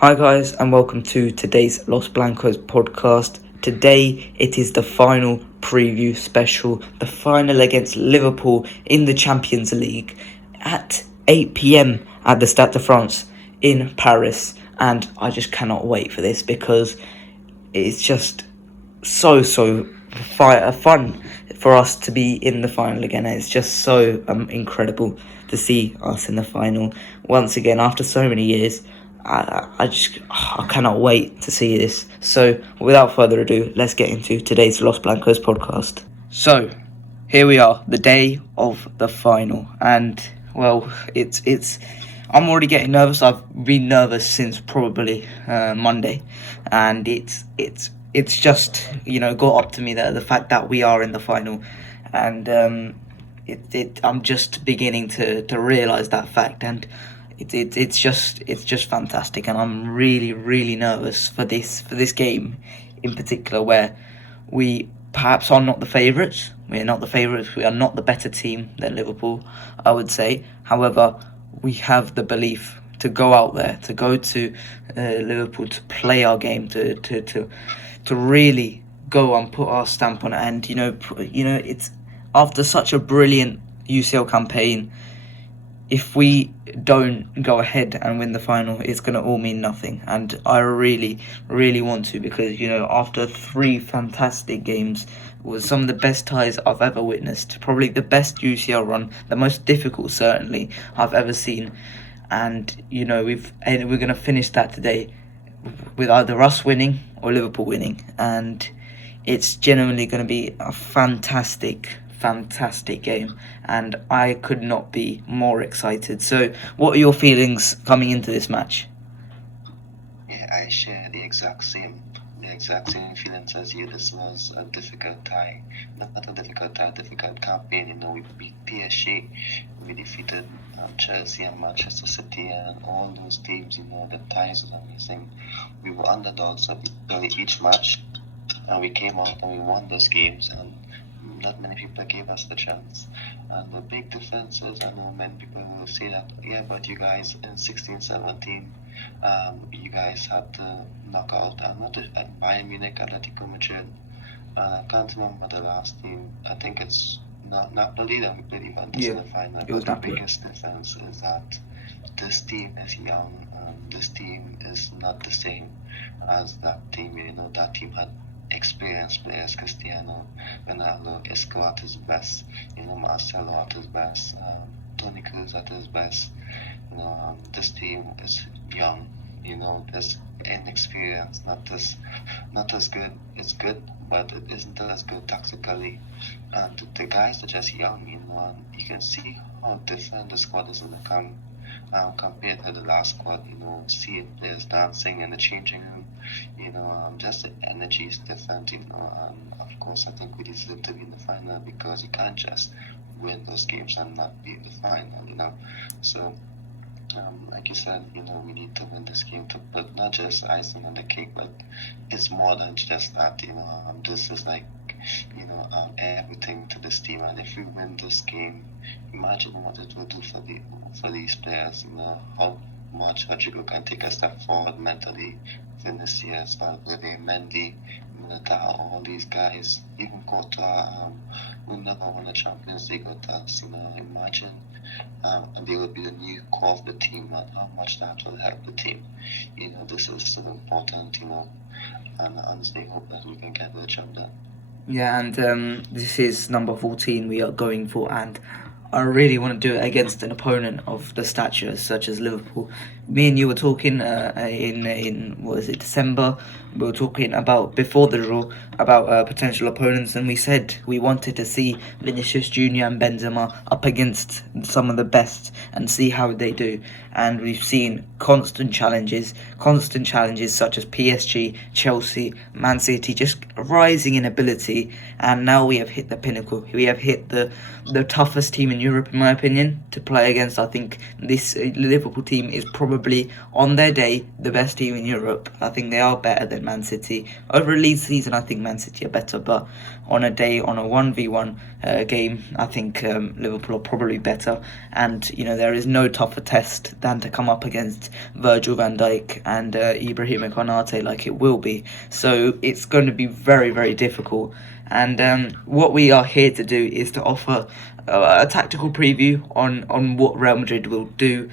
Hi guys, and welcome to today's Los Blancos podcast. Today it is the final preview special, the final against Liverpool in the Champions League at 8 p.m. at the Stade de France in Paris, and I just cannot wait for this because it's just so fun for us to be in the final again. It's just so incredible to see us in the final once again after so many years. I cannot wait to see this. So without further ado, let's get into today's Los Blancos podcast. So here we are, the day of the final, and well, it's. I'm already getting nervous. I've been nervous since probably Monday, and it's just got up to me the fact that we are in the final, and I'm just beginning to realise that fact, and it's just fantastic, and I'm really nervous for this game in particular, where we perhaps are not the favourites. We are not the favourites. We are not the better team than Liverpool, I would say. However, we have the belief to go out there, to go to Liverpool, to play our game, to really go and put our stamp on it. And it's after such a brilliant UCL campaign. If we don't go ahead and win the final, it's going to all mean nothing. And I really want to, because, after 3 fantastic games, it was some of the best ties I've ever witnessed. Probably the best UCL run, the most difficult, certainly, I've ever seen. And, we're going to finish that today with either us winning or Liverpool winning. And it's genuinely going to be a fantastic game, and I could not be more excited. So what are your feelings coming into this match? Yeah, I share the exact same feelings as you. This was a difficult tie, not a difficult tie, difficult campaign. We beat PSG, we defeated Chelsea and Manchester City and all those teams. The ties was amazing. We were underdogs of each match, and we came out and we won those games, and not many people gave us the chance. And the big difference is, I know many people will say that, yeah, but you guys in 16-17, you guys had to knock out Bayern Munich, Atletico Madrid. I can't remember the last team. I think it's Napoli that we played Juventus in the final. It was the Napoli. biggest difference is that this team is young. This team is not the same as that team. That team had experienced players. Cristiano Ronaldo is at his best. Marcelo at his best. Toni Kroos at his best. This team is young. This inexperience, not as good. It's good, but it isn't as good tactically. And the guys are just young. And you can see how different the squad is in the camp. Compared to the last squad, seeing players dancing in the changing room, just the energy is different, and of course I think we deserve to be in the final, because you can't just win those games and not be in the final, so like you said, we need to win this game to put not just icing on the cake, but it's more than just that. This is like, everything to this team. And if we win this game, imagine what it will do for these players. How much Rodrigo can take a step forward mentally. Vinicius, Valverde, Mendy, Militao, all these guys, even Courtois, who never won a Champions League with us. Imagine. And they will be the new core of the team, and how much that will help the team. This is so important, and I honestly hope that we can get the job done. Yeah, and this is number 14 we are going for, and I really want to do it against an opponent of the stature such as Liverpool. Me and you were talking in what is it, December. We were talking about, before the draw, about potential opponents, and we said we wanted to see Vinicius Junior and Benzema up against some of the best and see how they do. And we've seen constant challenges such as PSG, Chelsea, Man City, just rising in ability, and now we have hit the pinnacle. We have hit the toughest team in in Europe, in my opinion, to play against. I think this Liverpool team is probably, on their day, the best team in Europe. I think they are better than Man City. Over a league season, I think Man City are better, but on a day, on a 1v1 game, I think Liverpool are probably better. And, there is no tougher test than to come up against Virgil van Dijk and Ibrahima Konate like it will be. So it's going to be very, very difficult. And what we are here to do is to offer a tactical preview on what Real Madrid will do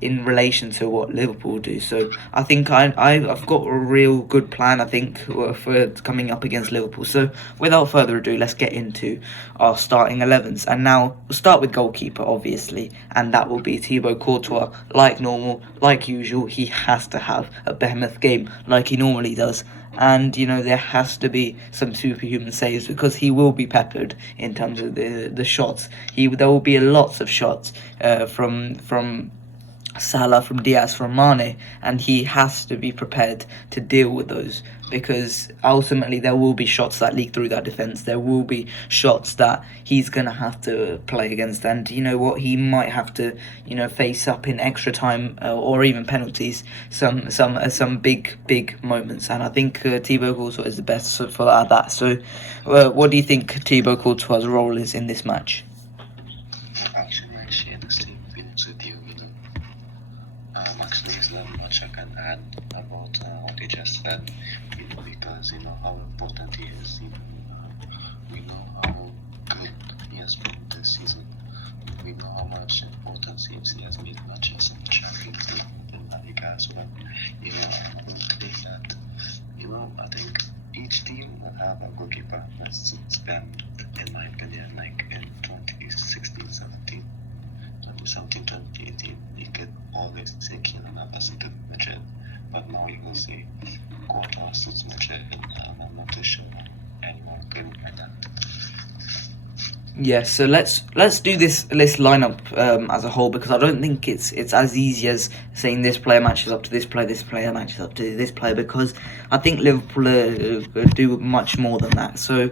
in relation to what Liverpool will do. So I think I've got a real good plan, I think, for coming up against Liverpool. So without further ado, let's get into our starting 11s. And now we'll start with goalkeeper, obviously, and that will be Thibaut Courtois. Like normal, like usual, he has to have a behemoth game like he normally does. And, there has to be some superhuman saves because he will be peppered in terms of the shots. There will be lots of shots from Salah, from Diaz, from Mane, and he has to be prepared to deal with those because ultimately there will be shots that leak through that defence. There will be shots that he's going to have to play against, and you know what, he might have to face up in extra time or even penalties some big moments, and I think Thibaut Courtois is the best for that. So what do you think Thibaut Courtois' role is in this match? Actually, I share the same feelings with you. Actually, there's not much I can add about what you just said, because how important he is. We know how good he has been this season. We know how much important saves he has made, not just in the Champions League, but in La Liga as well. I would think that, I think each team will have a goalkeeper that's spent, in my opinion, like in 2016, 17. 2018, you could always say Kylian Mbappé suited Madrid, but now you will see Courtois suits Madrid, and I'm not too sure anyone could like that. Yeah, so let's do this lineup as a whole, because I don't think it's as easy as saying this player matches up to this player matches up to this player, because I think Liverpool do much more than that. So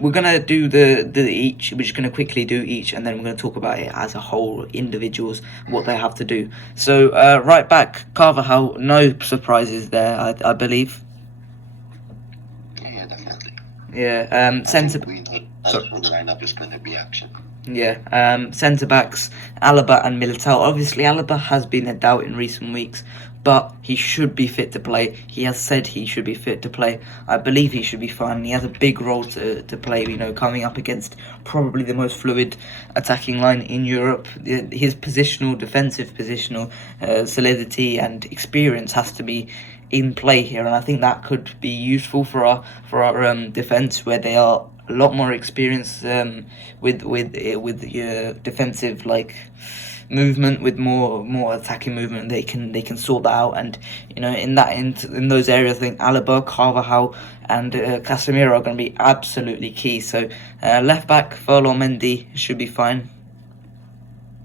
we're gonna do the each. We're just gonna quickly do each, and then we're gonna talk about it as a whole, individuals, what they have to do. So right back, Carvajal, no surprises there, I believe. Yeah, definitely. Yeah, centre. We know that the lineup is going to be action. Yeah, centre backs, Alaba and Militao. Obviously, Alaba has been a doubt in recent weeks, but he should be fit to play. He has said he should be fit to play. I believe he should be fine. He has a big role to play, coming up against probably the most fluid attacking line in Europe. His defensive positional solidity and experience has to be in play here, and I think that could be useful for our defence, where they are a lot more experienced with defensive movement, with more attacking movement. They can sort that out, and in those areas, I think Alaba, Carvajal, and Casemiro are going to be absolutely key. So left back Ferland Mendy should be fine.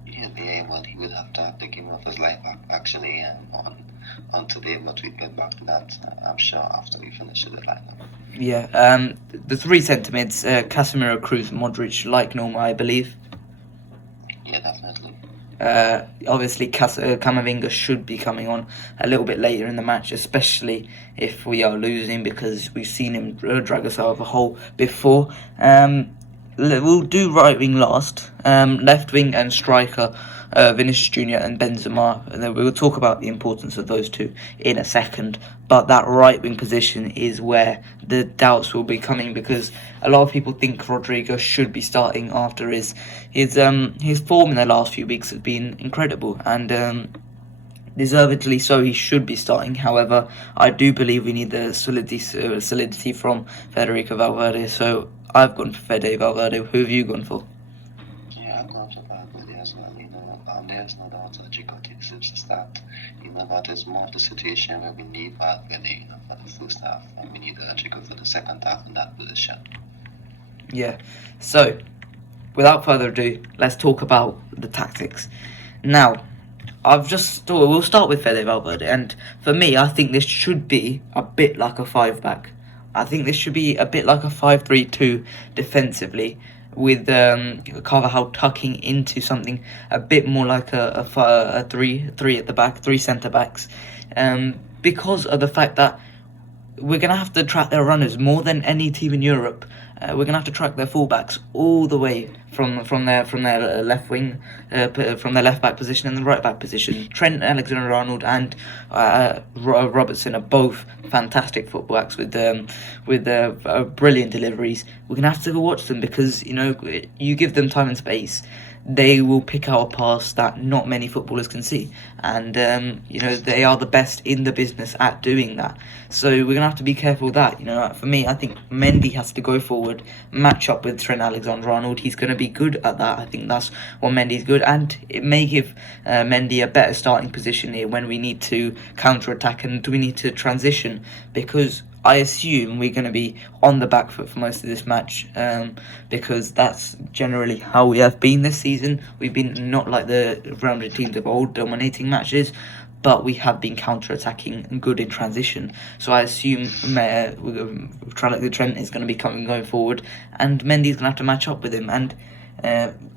Yeah, well, he will have to have the game of his life actually on today, but we'll get back to that, I'm sure, after we finish the lineup. Yeah, the three centre mids, Casemiro, Kroos, Modric, like normal, I believe. Yeah, definitely. Obviously, Camavinga should be coming on a little bit later in the match, especially if we are losing, because we've seen him drag us out of a hole before. We'll do right wing last, left wing and striker, Vinicius Jr. and Benzema, and then we'll talk about the importance of those two in a second. But that right wing position is where the doubts will be coming, because a lot of people think Rodrigo should be starting after his form in the last few weeks has been incredible, and deservedly so. He should be starting. However, I do believe we need the solidity from Federico Valverde, so I've gone for Fede Valverde. Who have you gone for? Yeah, I've gone for Valverde as well. There's no doubt that Chicote deserves to start. That is more of the situation where we need Valverde, for the first half, and we need Chico for the second half in that position. Yeah. So, without further ado, let's talk about the tactics. Now, we'll start with Fede Valverde, and for me, I think this should be a bit like a 5-back. I think this should be a bit like a 5-3-2 defensively. with Carvajal tucking into something a bit more like a three at the back, three centre backs, because of the fact that we're going to have to track their runners more than any team in Europe. We're going to have to track their fullbacks all the way from their left wing, from their left back position and the right back position. Trent Alexander-Arnold and Robertson are both fantastic fullbacks with brilliant deliveries. We're going to have to watch them because you give them time and space, they will pick out a pass that not many footballers can see, and they are the best in the business at doing that. So we're gonna have to be careful of that. For me, I think Mendy has to go forward, match up with Trent Alexander-Arnold. He's gonna be good at that. I think that's what Mendy's good, and it may give Mendy a better starting position here when we need to counter attack and we need to transition, because I assume we're going to be on the back foot for most of this match, because that's generally how we have been this season. We've been not like the Real Madrid teams of old, dominating matches, but we have been counter-attacking and good in transition. So I assume Trent is going to be going forward, and Mendy's going to have to match up with him, and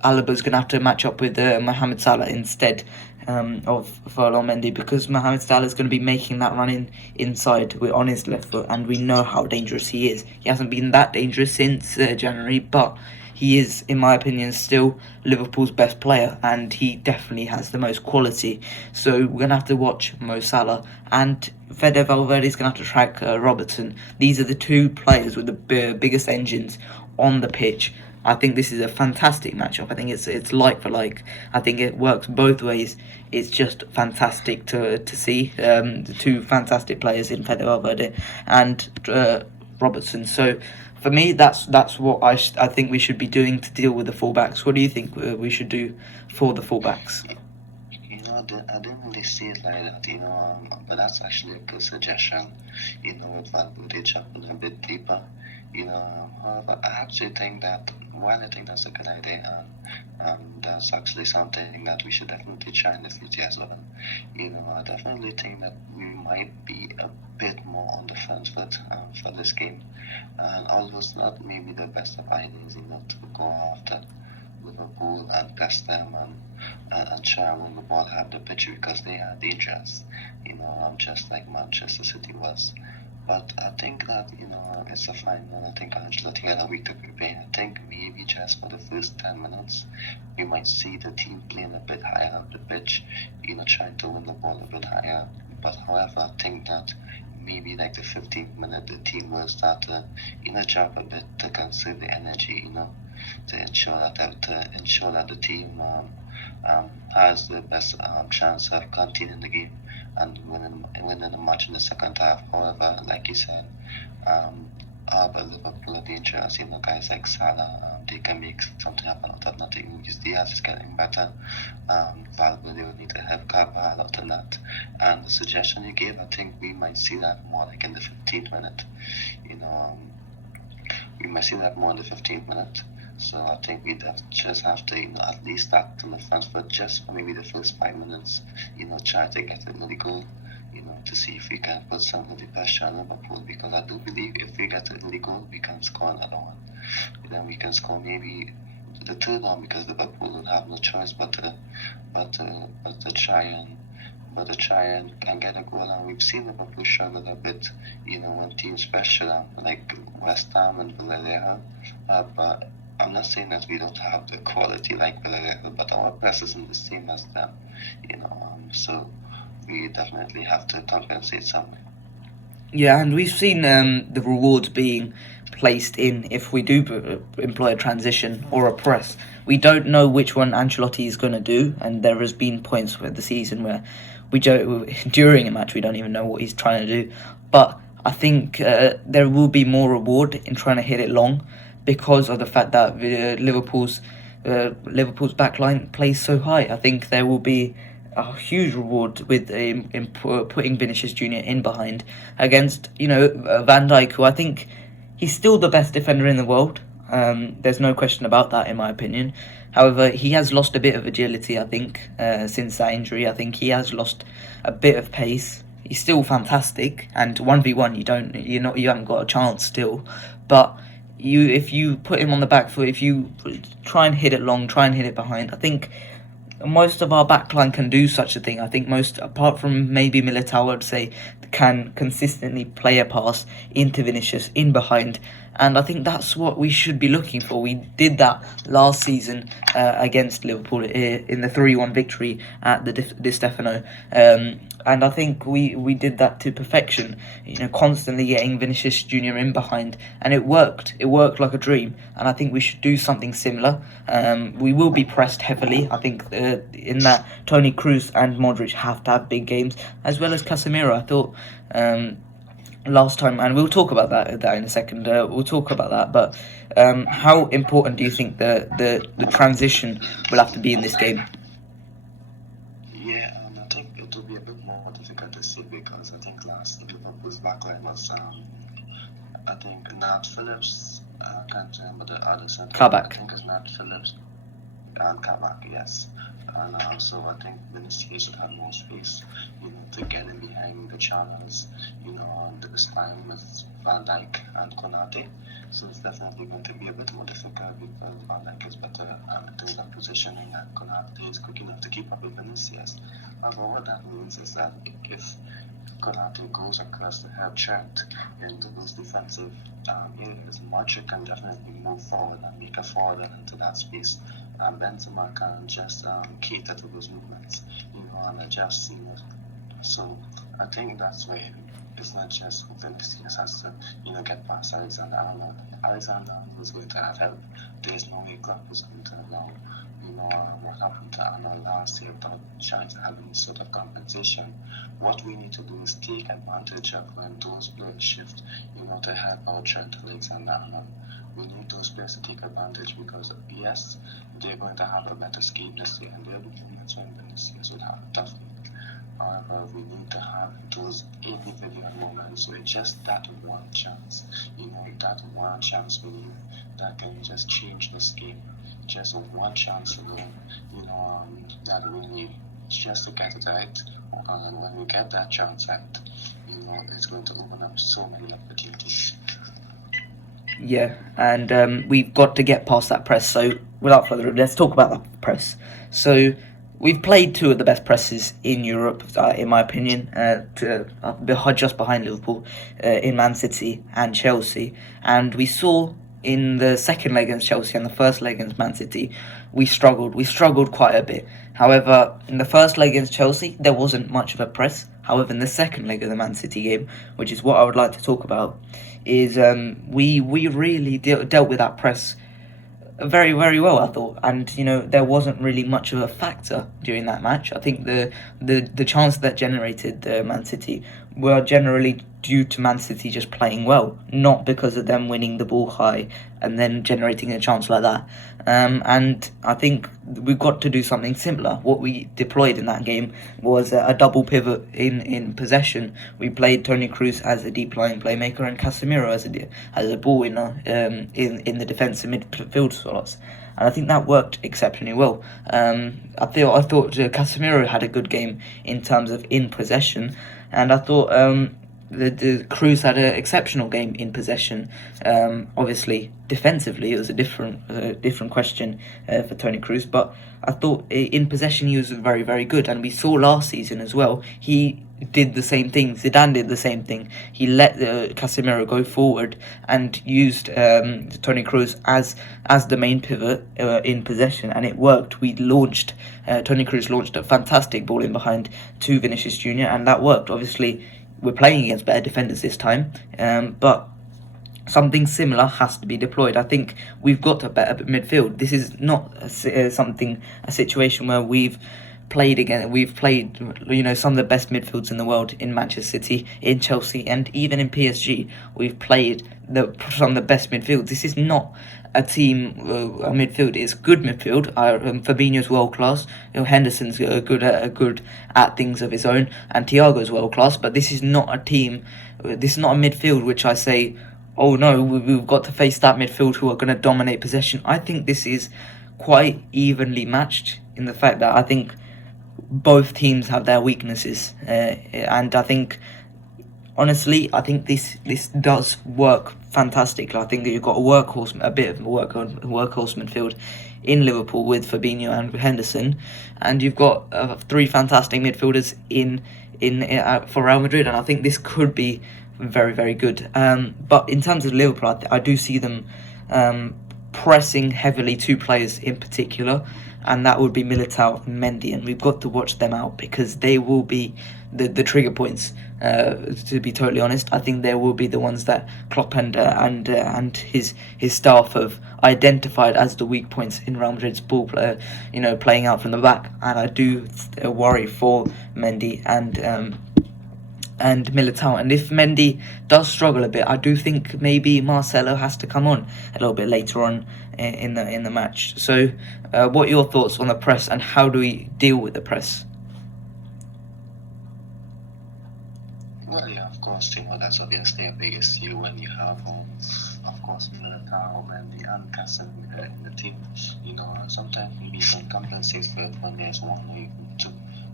Alaba's going to have to match up with Mohamed Salah instead of Ferland Mendy, because Mohamed Salah is going to be making that run inside on his left foot, and we know how dangerous he is. He hasn't been that dangerous since January, but he is, in my opinion, still Liverpool's best player, and he definitely has the most quality. So we're going to have to watch Mo Salah, and Fede Valverde is going to have to track Robertson. These are the two players with the biggest engines on the pitch. I think this is a fantastic matchup. I think it's like for like. I think it works both ways. It's just fantastic to see the two fantastic players in Fede Valverde and Robertson. So for me, that's what I think we should be doing to deal with the fullbacks. What do you think we should do for the fullbacks? I didn't really see it like that, but that's actually a good suggestion, with Valverde jumping a bit deeper. However, I actually think that while I think that's a good idea, that's actually something that we should definitely try in the future as well. I definitely think that we might be a bit more on the front foot for this game, and although it's not maybe the best of ideas, to go after Liverpool and press them and try and win the ball, have the pitch, because they are dangerous, just like Manchester City was. But I think that, it's a final. I think Ancelotti had a week to prepare. I think maybe just for the first 10 minutes, we might see the team playing a bit higher up the pitch, trying to win the ball a bit higher. But however, I think that maybe like the 15th minute, the team will start to, drop a bit to conserve the energy, to ensure that the team has the best chance of continuing the game and winning the match in the second half. However, like you said, but Liverpool are dangerous. Guys like Salah, they can make something happen out of nothing. Luis Diaz is getting better. Valverde will need to help Carvajal out of that. And the suggestion you gave, I think we might see that more like in the 15th minute. We might see that more in the 15th minute. So I think we just have to, at least start on the front foot just for maybe the first 5 minutes. Try to get an early goal. To see if we can put some of the pressure on Liverpool, because I do believe if we get an early goal, we can score another one. Then we can score maybe the third one, because Liverpool will have no choice but to try and get a goal. And we've seen Liverpool struggle a bit, when teams pressure them, like West Ham and Villarreal. But I'm not saying that we don't have the quality like Villarreal, but our press isn't the same as them, so we definitely have to compensate somewhere. Yeah, and we've seen the rewards being placed in if we do employ a transition or a press. We don't know which one Ancelotti is going to do, and there has been points with the season where during a match we don't even know what he's trying to do. But I think there will be more reward in trying to hit it long, because of the fact that Liverpool's backline plays so high. I think there will be a huge reward with in putting Vinicius Jr. in behind against Van Dijk, who I think he's still the best defender in the world. There's no question about that, in my opinion. However, he has lost a bit of agility, I think, since that injury. I think he has lost a bit of pace. He's still fantastic, and 1v1 you haven't got a chance still, but if you put him on the back foot, if you try and hit it long, try and hit it behind, I think most of our backline can do such a thing. I think most, apart from maybe Militao, I'd say, can consistently play a pass into Vinicius, in behind. And I think that's what we should be looking for. We did that last season against Liverpool in the 3-1 victory at the Di Stefano. And I think we did that to perfection, constantly getting Vinicius Jr. in behind, and it worked. It worked like a dream, and I think we should do something similar. We will be pressed heavily. I think in that Toni Kroos and Modric have to have big games, as well as Casemiro. I thought last time, and we'll talk about that in a second. We'll talk about that, but how important do you think the transition will have to be in this game? Yeah, I think it will be a bit more difficult to see because I think last Liverpool's backline was, I think Nat Phillips. I can't remember the other center. Kabak. I think it's Nat Phillips and Kabak, yes. And so I think Vinicius should have more space, to get in behind the channels, this time with Van Dijk and Konate. So it's definitely going to be a bit more difficult because Van Dijk is better in terms of positioning and Konate is quick enough to keep up with Vinicius. However, what that means is that if Konate goes across to help Trent in those defensive areas, Modric can definitely move forward and make a forward into that space. And Benzema can just cater to those movements, and adjust, So I think that's where it's not just Vinicius has to, get past Alexander Arnold. Alexander Arnold is going to have help. There's no way Klopp is going to allow, what happened to Arnold last year without trying to have any sort of compensation. What we need to do is take advantage of when those players shift, to help out Trent Alexander-Arnold. We need those players to take advantage because, yes, they're going to have a better scheme this year, and they're the moments when Vinicius would have a tough week. However, we need to have those individual moments where just that one chance, that one chance we need that can just change this game. Just one chance alone, that we need just to get it right. And when we get that chance right, it's going to open up so many opportunities. Yeah, and we've got to get past that press. So without further ado, let's talk about that press. So we've played two of the best presses in Europe, in my opinion, just behind Liverpool, in Man City and Chelsea. And we saw in the second leg against Chelsea and the first leg against Man City, we struggled. We struggled quite a bit. However, in the first leg against Chelsea, there wasn't much of a press. However, in the second leg of the Man City game, which is what I would like to talk about, is we really dealt with that press very, very well, I thought. And, there wasn't really much of a factor during that match. I think the chance that generated Man City were generally due to Man City just playing well, not because of them winning the ball high and then generating a chance like that. And I think we've got to do something similar. What we deployed in that game was a double pivot in possession. We played Toni Kroos as a deep lying playmaker and Casemiro as a ball winner in the defensive midfield slots. And I think that worked exceptionally well. I thought Casemiro had a good game in terms of in possession, and I thought the Kroos had an exceptional game in possession. Obviously, defensively, it was a different question for Toni Kroos, but I thought in possession he was very, very good. And we saw last season as well, he did the same thing. Zidane did the same thing. He let Casemiro go forward and used Toni Kroos as the main pivot in possession, and it worked. Toni Kroos launched a fantastic ball in behind to Vinicius Jr., and that worked. Obviously, we're playing against better defenders this time, but something similar has to be deployed. I think we've got a better midfield. This is not a situation where we've played some of the best midfields in the world in Manchester City, in Chelsea, and even in PSG. We've played some of the best midfields. This is not a midfield. It's good midfield. Fabinho's world class. Henderson's good at things of his own, and Thiago's world class. But this is not a team. This is not a midfield which I say, oh no, we've got to face that midfield who are going to dominate possession. I think this is quite evenly matched in the fact that I think both teams have their weaknesses, and I think honestly, I think this does work fantastically. I think that you've got a bit of a workhorse midfield in Liverpool with Fabinho and Henderson, and you've got 3 fantastic midfielders in for Real Madrid, and I think this could be very, very good. But in terms of Liverpool, I do see them pressing heavily 2 players in particular, and that would be Militao and Mendy, and we've got to watch them out because they will be the trigger points. To be totally honest, I think they will be the ones that Klopp and his staff have identified as the weak points in Real Madrid's ball player, playing out from the back, and I do worry for Mendy and Militao. And if Mendy does struggle a bit, I do think maybe Marcelo has to come on a little bit later on in the match. So, what are your thoughts on the press, and how do we deal with the press? Well, yeah, of course, that's obviously a big issue when you have, of course, Militao, Mendy, and Casemiro in the team. Sometimes maybe you can compensate for it when there's 1 or even 2.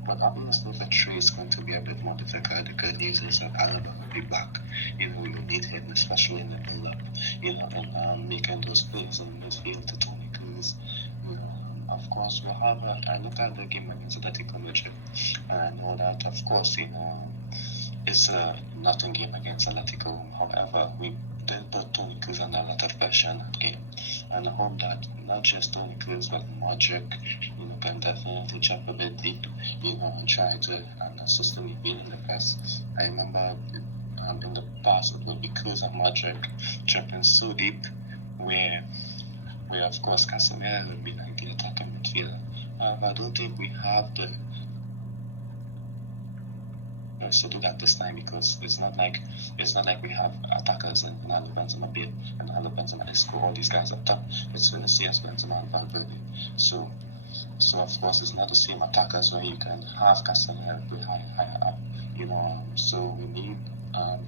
But obviously, the 3 is going to be a bit more difficult. The good news is that Alaba will be back. We need him, especially in the build-up, and making those plays in midfield to Toni Kroos. Of course, I looked at the game against Atletico Madrid, and I know that, of course, it's a nothing game against Atletico. However, we did put Toni Kroos under a lot of pressure in that game. And I hope that not just Toni Kroos, but Modric, can definitely jump a bit deep, and try to consistently be in the press. I remember in the past it would be Kroos and Modric jumping so deep, where of course Casemiro would be like the attacking midfielder. I don't think we have the to do that this time, because it's not like we have attackers and Ronaldo, Benzema, Bale, and Ronaldo, Benzema, Isco, all these guys up top. It's Vinicius, Benzema, and Valverde. So of course it's not the same attackers where you can have Casemiro be higher up. So we need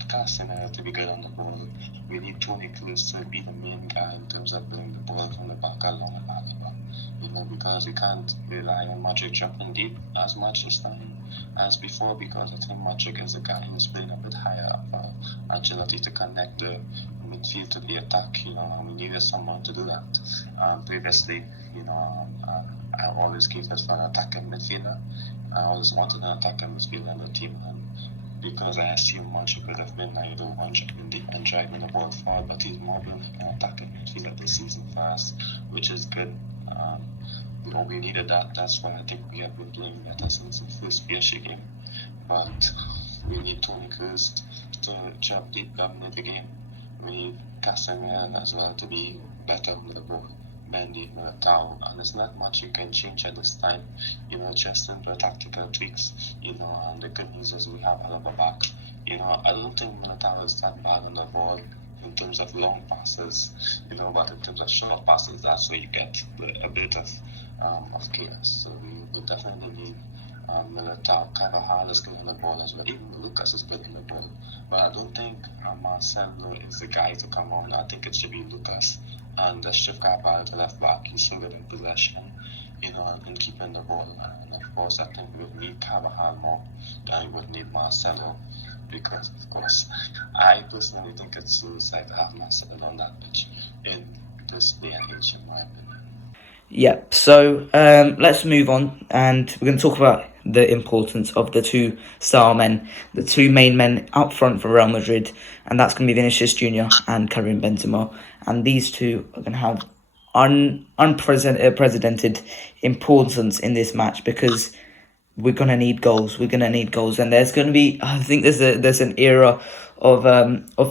Casemiro to be good on the ball. We need Toni Kroos to be the main guy in terms of bringing the ball from the back along the Alaba. Because we can't rely on Modric jumping deep as much as before, because I think Modric is a guy who's playing a bit higher up, agility to connect the midfield to the attack. We needed someone to do that. Previously, I always gave it for an attacking midfielder. I always wanted an attacking midfielder on the team, and because I assume Modric could have been either one jumping deep and driving the ball forward, but he's more of an attacking midfielder this season for us, which is good. We needed that. That's why I think we have been playing better since the first PSG game. But we need Toni Kroos to jump deep, dominate the game. We need Casemiro as well to be better on the ball. Mendy, Militao, and there's not much you can change at this time. Just simple tactical tweaks. And the good news is we have Alaba back. I don't think Militao is that bad on the ball in terms of long passes, but in terms of short passes, that's where you get a bit of chaos. So we will definitely need Militao. Carvajal is good on the ball as well. Even Lucas is good on the ball. But I don't think Marcelo is the guy to come on. I think it should be Lucas and shift Carvajal to left back. He's so good in possession, and keeping the ball. And of course, I think we would need Carvajal more than we would need Marcelo. Because, of course, I personally think it's suicide to have Marcelo on that pitch in this day and age, in my opinion. Yeah, so let's move on, and we're going to talk about the importance of the 2 star men, the 2 main men up front for Real Madrid, and that's going to be Vinicius Jr. and Karim Benzema. And these 2 are going to have unprecedented importance in this match, because we're going to need goals. And there's going to be, I think there's an era of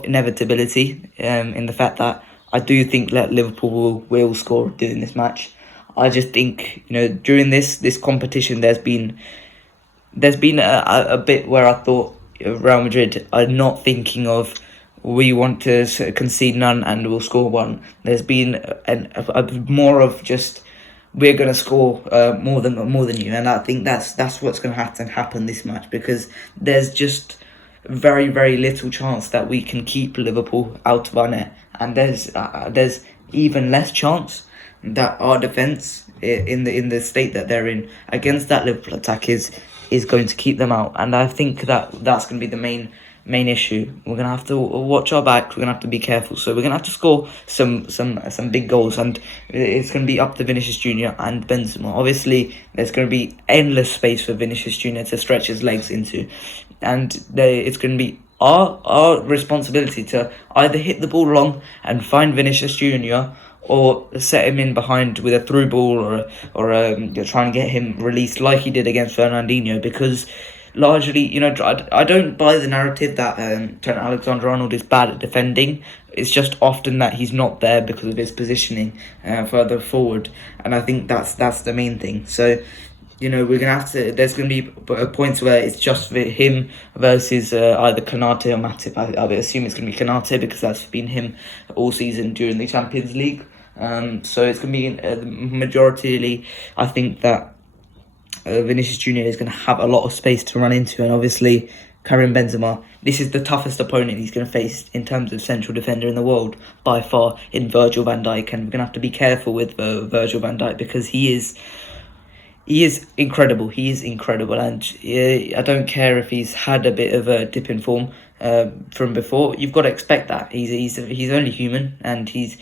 inevitability in the fact that I do think that Liverpool will score during this match. I just think, during this competition, there's been a bit where I thought Real Madrid are not thinking of, we want to concede none and we'll score 1. There's been a more of just, we're going to score more than you, and I think that's what's going to have to happen this match, because there's just very, very little chance that we can keep Liverpool out of our net, and there's even less chance that our defence, in the state that they're in against that Liverpool attack, is going to keep them out. And I think that's going to be the main issue. We're gonna have to watch our back. We're gonna have to be careful. So we're gonna have to score some big goals, and it's gonna be up to Vinicius Junior and Benzema. Obviously, there's gonna be endless space for Vinicius Junior to stretch his legs into, and it's gonna be our responsibility to either hit the ball long and find Vinicius Junior, or set him in behind with a through ball, or try and get him released like he did against Fernandinho. Because largely, I don't buy the narrative that Trent Alexander-Arnold is bad at defending. It's just often that he's not there because of his positioning further forward, and I think that's the main thing. So, we're going to have to... There's going to be points where it's just him versus either Konate or Matip. I would assume it's going to be Konate because that's been him all season during the Champions League. So it's going to be majoritarily, I think, that Vinicius Junior is going to have a lot of space to run into. And obviously, Karim Benzema, this is the toughest opponent he's going to face in terms of central defender in the world, by far, in Virgil van Dijk. And we're going to have to be careful with Virgil van Dijk because he is incredible. He is incredible, and I don't care if he's had a bit of a dip in form from before. You've got to expect that. He's only human, and he's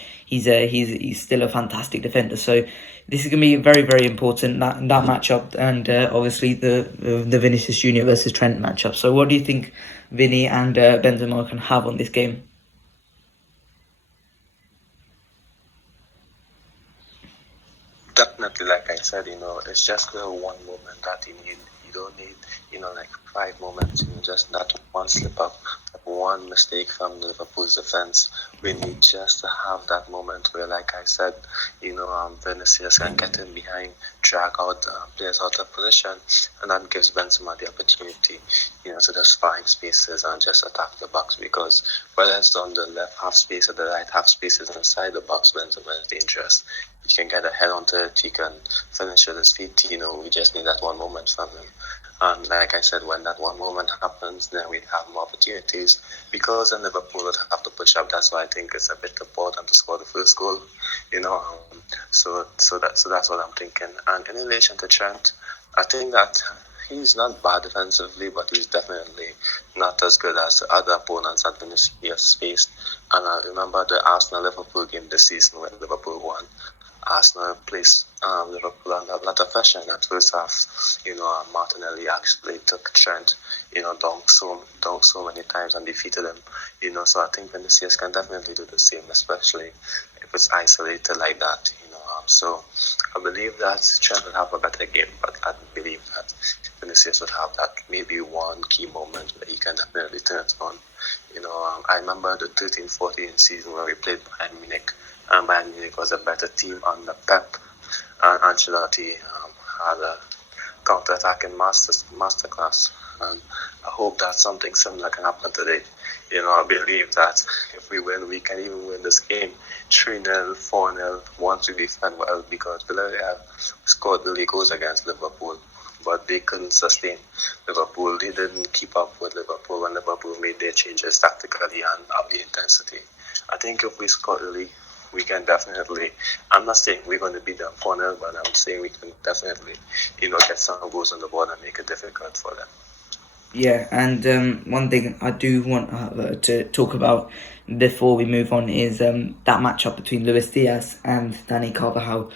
still a fantastic defender. So this is going to be very, very important, that matchup, and obviously the Vinicius Junior versus Trent matchup. So what do you think Vinny and Benzema can have on this game? Definitely, like I said, it's just the one moment that you need. You don't need, like 5 moments. Just that one slip up, that one mistake from Liverpool's defense. We need just to have that moment where, like I said, Vinicius can get in behind, drag out players out of position, and that gives Benzema the opportunity, to just find spaces and just attack the box. Because whether it's on the left half space or the right half spaces inside the box, Benzema is dangerous. He can get a head onto it, he can finish with his feet, we just need that one moment from him. And like I said, when that one moment happens, then we have more opportunities, because in Liverpool would have to push up. That's why I think it's a bit important to score the first goal, so that's what I'm thinking. And in relation to Trent, I think that he's not bad defensively, but he's definitely not as good as the other opponents that Vinicius faced. And I remember the Arsenal-Liverpool game this season when Liverpool won. Arsenal placed Liverpool under a lot of pressure in that first half. Martinelli actually took Trent, down so many times and defeated him. So I think Vinicius can definitely do the same, especially if it's isolated like that. So I believe that Trent will have a better game, but I believe that Vinicius would have that maybe one key moment where he can definitely turn it on. I remember the 13-14 season where we played Bayern Munich. And Bayern Munich was a better team under Pep, and Ancelotti had a counter-attacking masterclass. And I hope that something similar can happen today. I believe that if we win, we can even win this game 3-0, 4-0, once we defend well, because Villarreal scored the goals against Liverpool, but they couldn't sustain Liverpool. They didn't keep up with Liverpool when Liverpool made their changes tactically and up the intensity. I think if we score early, we can definitely, I'm not saying we're going to beat them 4-0, but I'm saying we can definitely, get some goals on the board and make it difficult for them. Yeah, and one thing I do want to talk about before we move on is that matchup between Luis Diaz and Dani Carvajal.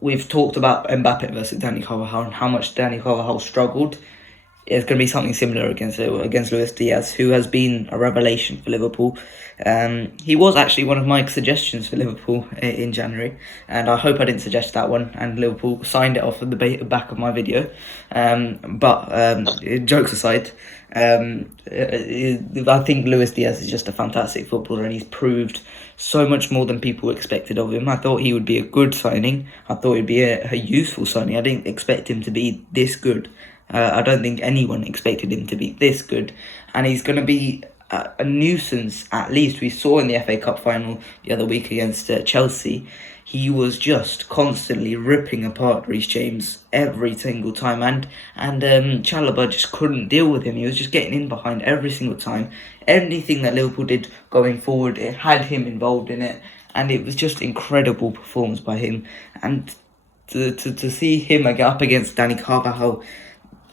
We've talked about Mbappe versus Dani Carvajal and how much Dani Carvajal struggled. It's going to be something similar against Luis Diaz, who has been a revelation for Liverpool. He was actually one of my suggestions for Liverpool in January, and I hope I didn't suggest that one, and Liverpool signed it off at the back of my video. But jokes aside, I think Luis Diaz is just a fantastic footballer, and he's proved so much more than people expected of him. I thought he would be a good signing. I thought he'd be a useful signing. I didn't expect him to be this good. I don't think anyone expected him to be this good, and he's going to be a nuisance. At least we saw in the FA Cup final the other week against Chelsea. He was just constantly ripping apart Reece James every single time, and Chalobah just couldn't deal with him. He was just getting in behind every single time. Anything that Liverpool did going forward, it had him involved in it, and it was just incredible performance by him. And to see him up against Dani Carvajal,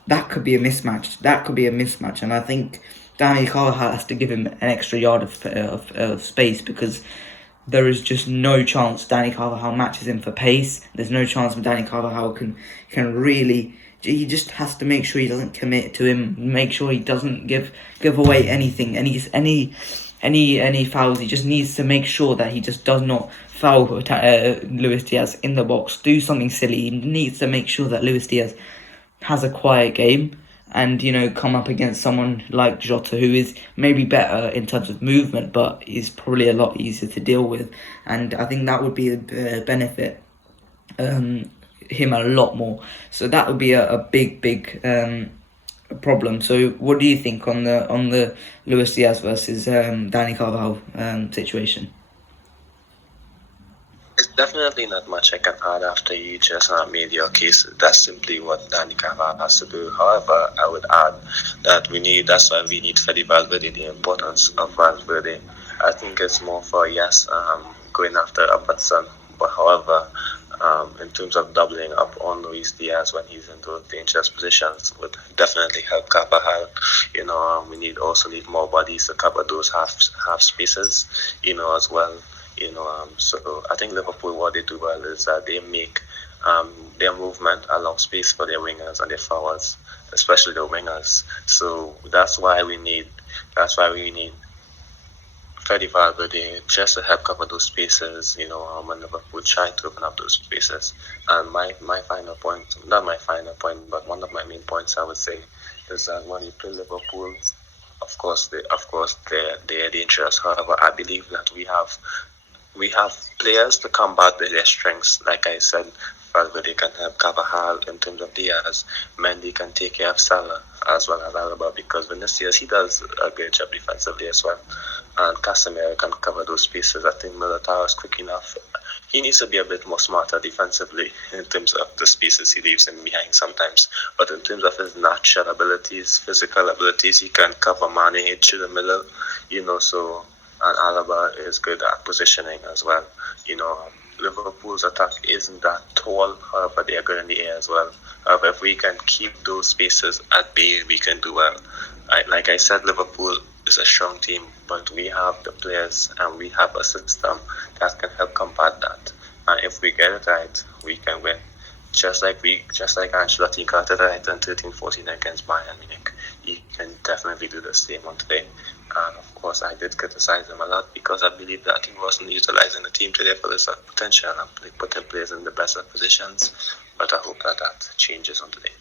that could be a mismatch. And I think Danny Carvajal has to give him an extra yard of space, because there is just no chance Danny Carvajal matches him for pace. There's no chance Danny Carvajal can really. He just has to make sure he doesn't commit to him. Make sure he doesn't give away anything. Any fouls. He just needs to make sure that he just does not foul Luis Diaz in the box. Do something silly. He needs to make sure that Luis Diaz has a quiet game, and come up against someone like Jota, who is maybe better in terms of movement, but is probably a lot easier to deal with. And I think that would be a benefit him a lot more. So that would be a big problem. So what do you think on the Luis Diaz versus Danny Carvajal situation? It's definitely not much I can add after you just made your case. That's simply what Danny Carvajal has to do. However, I would add that that's why we need Fede Valverde, the importance of Valverde. I think it's more for, going after Robertson, but however, in terms of doubling up on Luis Diaz when he's in those dangerous positions would definitely help Carvajal. We also need more bodies to cover those half spaces, as well. So I think Liverpool, what they do well is that they make their movement allow space for their wingers and their forwards, especially the wingers. So that's why we need Fede Valverde just to help cover those spaces, when Liverpool try to open up those spaces. And my final point, not my final point, but one of my main points I would say is that when you play Liverpool, of course they're dangerous. However, I believe that we have players to combat their strengths. Like I said, Valverde can help Carvajal in terms of Diaz. Mendy can take care of Salah as well as Alaba, because Vinicius, he does a great job defensively as well. And Casemiro can cover those spaces. I think Militao is quick enough. He needs to be a bit more smarter defensively in terms of the spaces he leaves in behind sometimes. But in terms of his natural abilities, physical abilities, he can cover Mane through the middle, so... And Alaba is good at positioning as well. Liverpool's attack isn't that tall, however, they are good in the air as well. However, if we can keep those spaces at bay, we can do well. Like I said, Liverpool is a strong team, but we have the players and we have a system that can help combat that. And if we get it right, we can win. Just like Ancelotti got it right in 13-14 against Bayern Munich. He can definitely do the same on today. And of course, I did criticize him a lot because I believe that he wasn't utilizing the team today for this potential and putting players in the best of positions. But I hope that changes on today.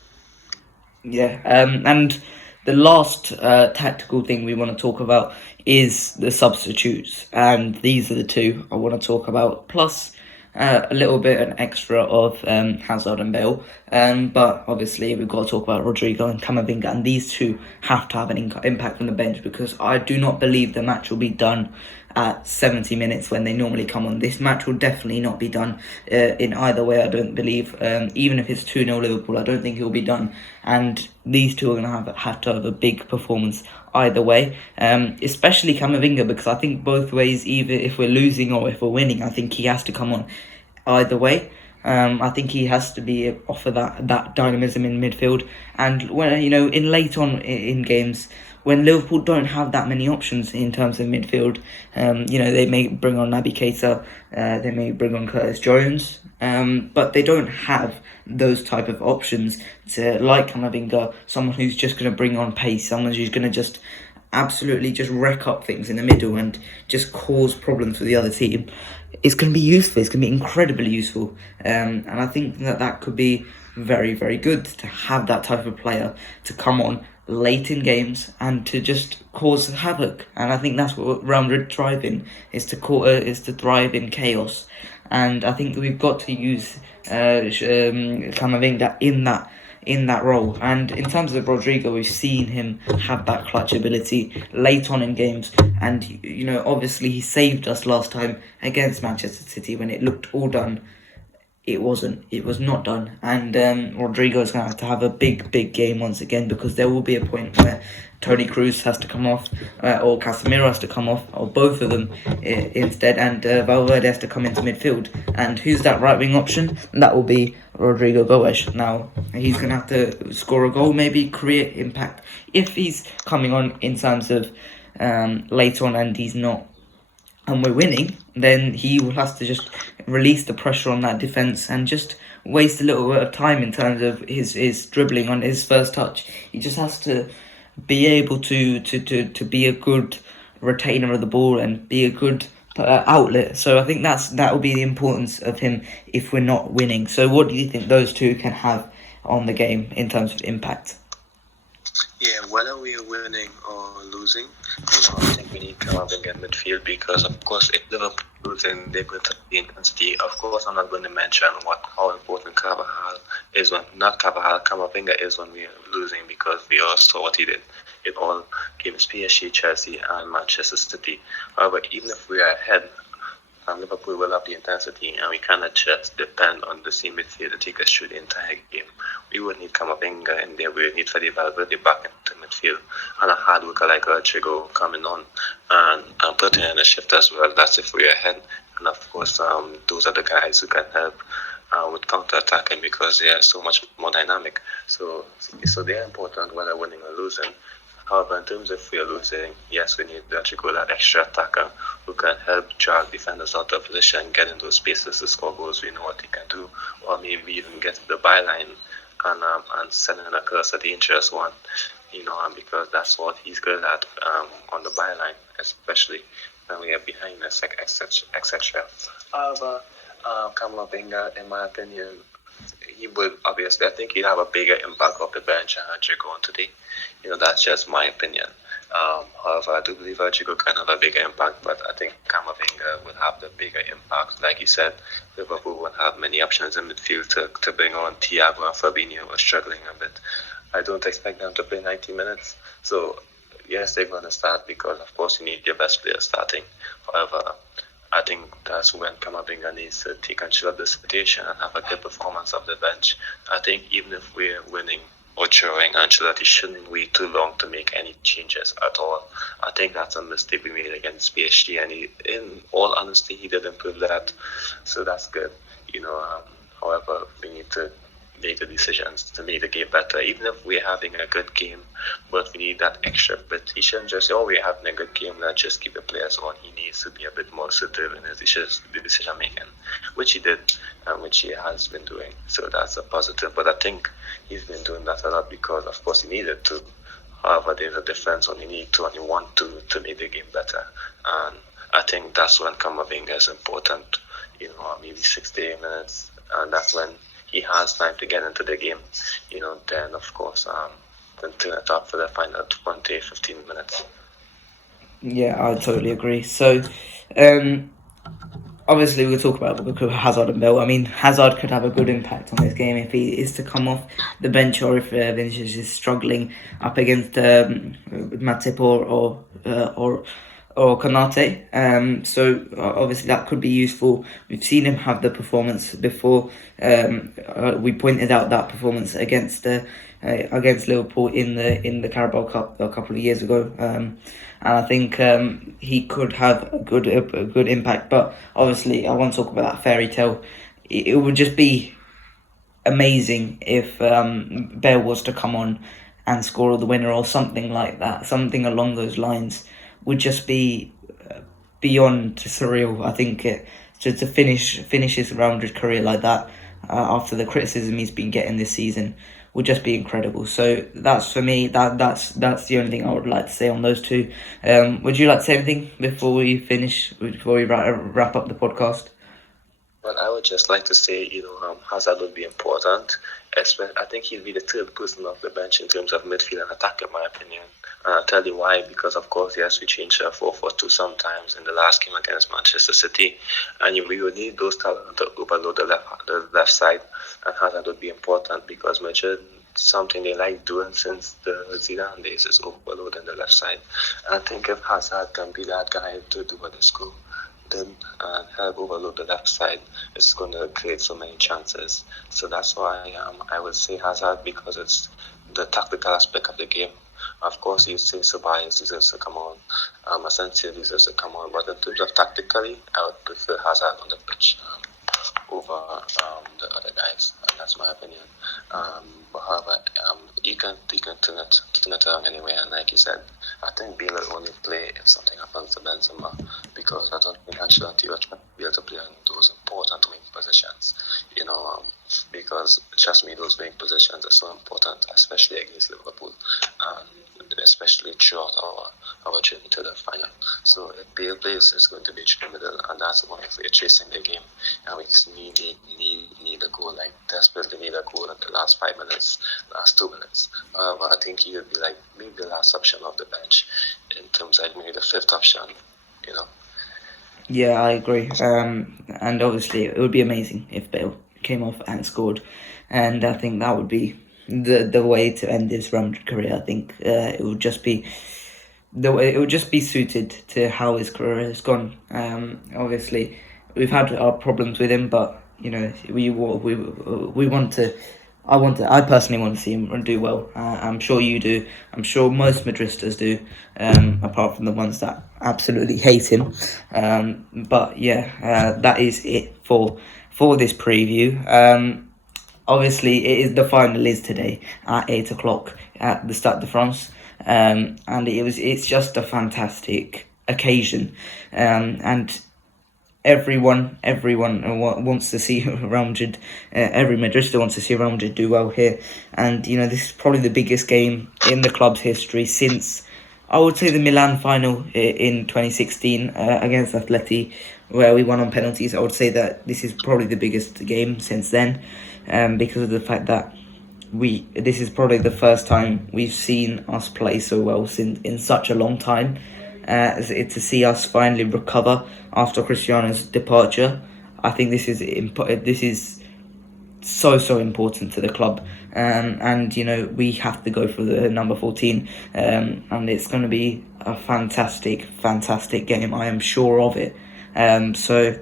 Yeah, and the last tactical thing we want to talk about is the substitutes, and these are the two I want to talk about, plus a little bit an extra of Hazard and Bale, but obviously we've got to talk about Rodrigo and Camavinga, and these two have to have an impact on the bench, because I do not believe the match will be done at 70 minutes when they normally come on. This match will definitely not be done in either way, I don't believe. Even if it's 2-0 Liverpool, I don't think it will be done, and these two are going to have to have a big performance either way, especially Camavinga, because I think both ways, either if we're losing or if we're winning, I think he has to come on either way. I think he has to offer that dynamism in midfield, and when in late on in games when Liverpool don't have that many options in terms of midfield, they may bring on Naby Keita, they may bring on Curtis Jones, but they don't have those type of options like Camavinga, someone who's just going to bring on pace, someone who's going to just absolutely just wreck up things in the middle and just cause problems for the other team. It's going to be useful. It's going to be incredibly useful, and I think that could be very, very good to have that type of player to come on late in games and to just cause havoc. And I think that's what Real Madrid thrive in, is to thrive in chaos. And I think we've got to use Camavinga in that role. And in terms of Rodrigo, we've seen him have that clutch ability late on in games, and obviously he saved us last time against Manchester City when it looked all done. it wasn't. It was not done. And Rodrigo's going to have a big game once again, because there will be a point where Toni Kroos has to come off, or Casemiro has to come off, or both of them instead, and Valverde has to come into midfield. And who's that right wing option? And that will be Rodrigo Goes. Now, he's going to have to score a goal, maybe create impact. If he's coming on in terms of later on and he's not, and we're winning, then he will have to just release the pressure on that defence and just waste a little bit of time in terms of his dribbling on his first touch. He just has to be able to be a good retainer of the ball and be a good outlet. So I think that will be the importance of him if we're not winning. So what do you think those two can have on the game in terms of impact? Yeah, whether we are winning or losing, I think we need Camavinga in midfield, because, of course, if Liverpool losing, they're going to have the intensity. Of course, I'm not going to mention how important Camavinga is when we are losing, because we all saw what he did in all games, PSG, Chelsea, and Manchester City. However, even if we are ahead, Liverpool will have the intensity, and we cannot just depend on the same midfield to take us through the entire game. We will need Camavinga in there. We will need Fede Valverde back into midfield, and a hard worker like Rodrigo coming on and putting in a shift as well. That's if we're ahead. And of course, those are the guys who can help with counter-attacking, because they are so much more dynamic. So they're important whether winning or losing. However, in terms of if we are losing, yes, we need Rodrigo, that extra attacker who can help drag defenders out of position, get in those spaces to score goals. We know what he can do, or maybe even get to the byline and send in across a dangerous one, because that's what he's good at on the byline, especially when we are behind us, etc. However, Camavinga, in my opinion, he would obviously, I think he'd have a bigger impact off the bench than Rodrigo on today. That's just my opinion. However, I do believe Rodrigo can have a bigger impact, but I think Camavinga would have the bigger impact. Like you said, Liverpool won't have many options in midfield to bring on. Thiago and Fabinho are struggling a bit. I don't expect them to play 90 minutes. So, yes, they're going to start, because, of course, you need your best player starting. However, I think that's when Camavinga needs to take control of the situation and have a good performance off the bench. I think even if we're winning or drawing, Ancelotti shouldn't wait too long to make any changes at all. I think that's a mistake we made against PSG, and in all honesty, he did improve that, so that's good. However, we need to make the decisions to make the game better, even if we're having a good game, but we need that extra bit. He shouldn't just say, we're having a good game, let's just keep the players on. He needs to be a bit more assertive in his decision making, which he did and which he has been doing, so that's a positive. But I think he's been doing that a lot because, of course, he needed to. However, there's a difference when you need to and you want to make the game better, and I think that's when Camavinga is important, maybe 60 minutes, and that's when he has time to get into the game, then of course then turn it up for the final 20, 15 minutes. Yeah, I totally agree. So, obviously we'll talk about Hazard and Bale. I mean, Hazard could have a good impact on this game if he is to come off the bench, or if Vinicius is struggling up against Matip or Konate. So obviously that could be useful. We've seen him have the performance before. We pointed out that performance against Liverpool in the Carabao Cup a couple of years ago. And I think he could have a good impact. But obviously, I want to talk about that fairy tale. It would just be amazing if Bale was to come on and score the winner or something like that. Something along those lines would just be beyond surreal. I think to finish his Real Madrid career like that after the criticism he's been getting this season would just be incredible. So that's for me. That's the only thing I would like to say on those two. Would you like to say anything before we finish? Before we wrap up the podcast? But I would just like to say, Hazard would be important. I think he'll be the third person off the bench in terms of midfield and attack, in my opinion. And I'll tell you why. Because, of course, yes, we changed 4-4-2 sometimes in the last game against Manchester City. And we will need those talents to overload the left side. And Hazard would be important because Madrid, something they like doing since the Zidane days, is overloading the left side. And I think if Hazard can be that guy to do what is cool, did and help overload the left side, it's going to create so many chances. So that's why I would say Hazard, because it's the tactical aspect of the game. Of course, you say Ceballos deserves to come on, Asensio deserves to come on, but in terms of tactically, I would prefer Hazard on the pitch over the other guys, and that's my opinion. But however, you can turn it around anyway, and like you said, I think Bale will only play if something happens to Benzema, because I don't think Ancelotti will be able to play in those important wing positions, because trust me, those wing positions are so important, especially against Liverpool, and especially throughout our journey to the final. So if Bale plays, it's going to be through the middle, and that's why if we're chasing the game and we need a goal, like desperately need a goal in the last 5 minutes, last 2 minutes. But I think he would be like maybe the last option off the bench, in terms of maybe the fifth option, Yeah, I agree. And obviously, it would be amazing if Bale came off and scored, and I think that would be the way to end his Real Madrid career. I think it would just be suited to how his career has gone. Obviously, we've had our problems with him, but we want to. I personally want to see him do well. I'm sure you do. I'm sure most Madristas do, apart from the ones that absolutely hate him. But yeah, that is it for this preview. Obviously, the final is today at 8 o'clock at the Stade de France, and it's just a fantastic occasion, and everyone wants to see Real Madrid. Every Madrista wants to see Real Madrid do well here, and this is probably the biggest game in the club's history since, I would say, the Milan final in 2016 against Atleti, where we won on penalties. I would say that this is probably the biggest game since then, because of the fact that this is probably the first time we've seen us play so well in such a long time. To see us finally recover after Cristiano's departure, I think this is so important to the club, and we have to go for the number 14, and it's going to be a fantastic game. I am sure of it. So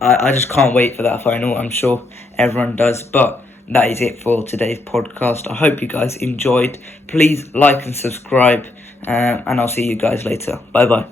I just can't wait for that final. I'm sure everyone does. But that is it for today's podcast. I hope you guys enjoyed. Please like and subscribe, and I'll see you guys later. Bye bye.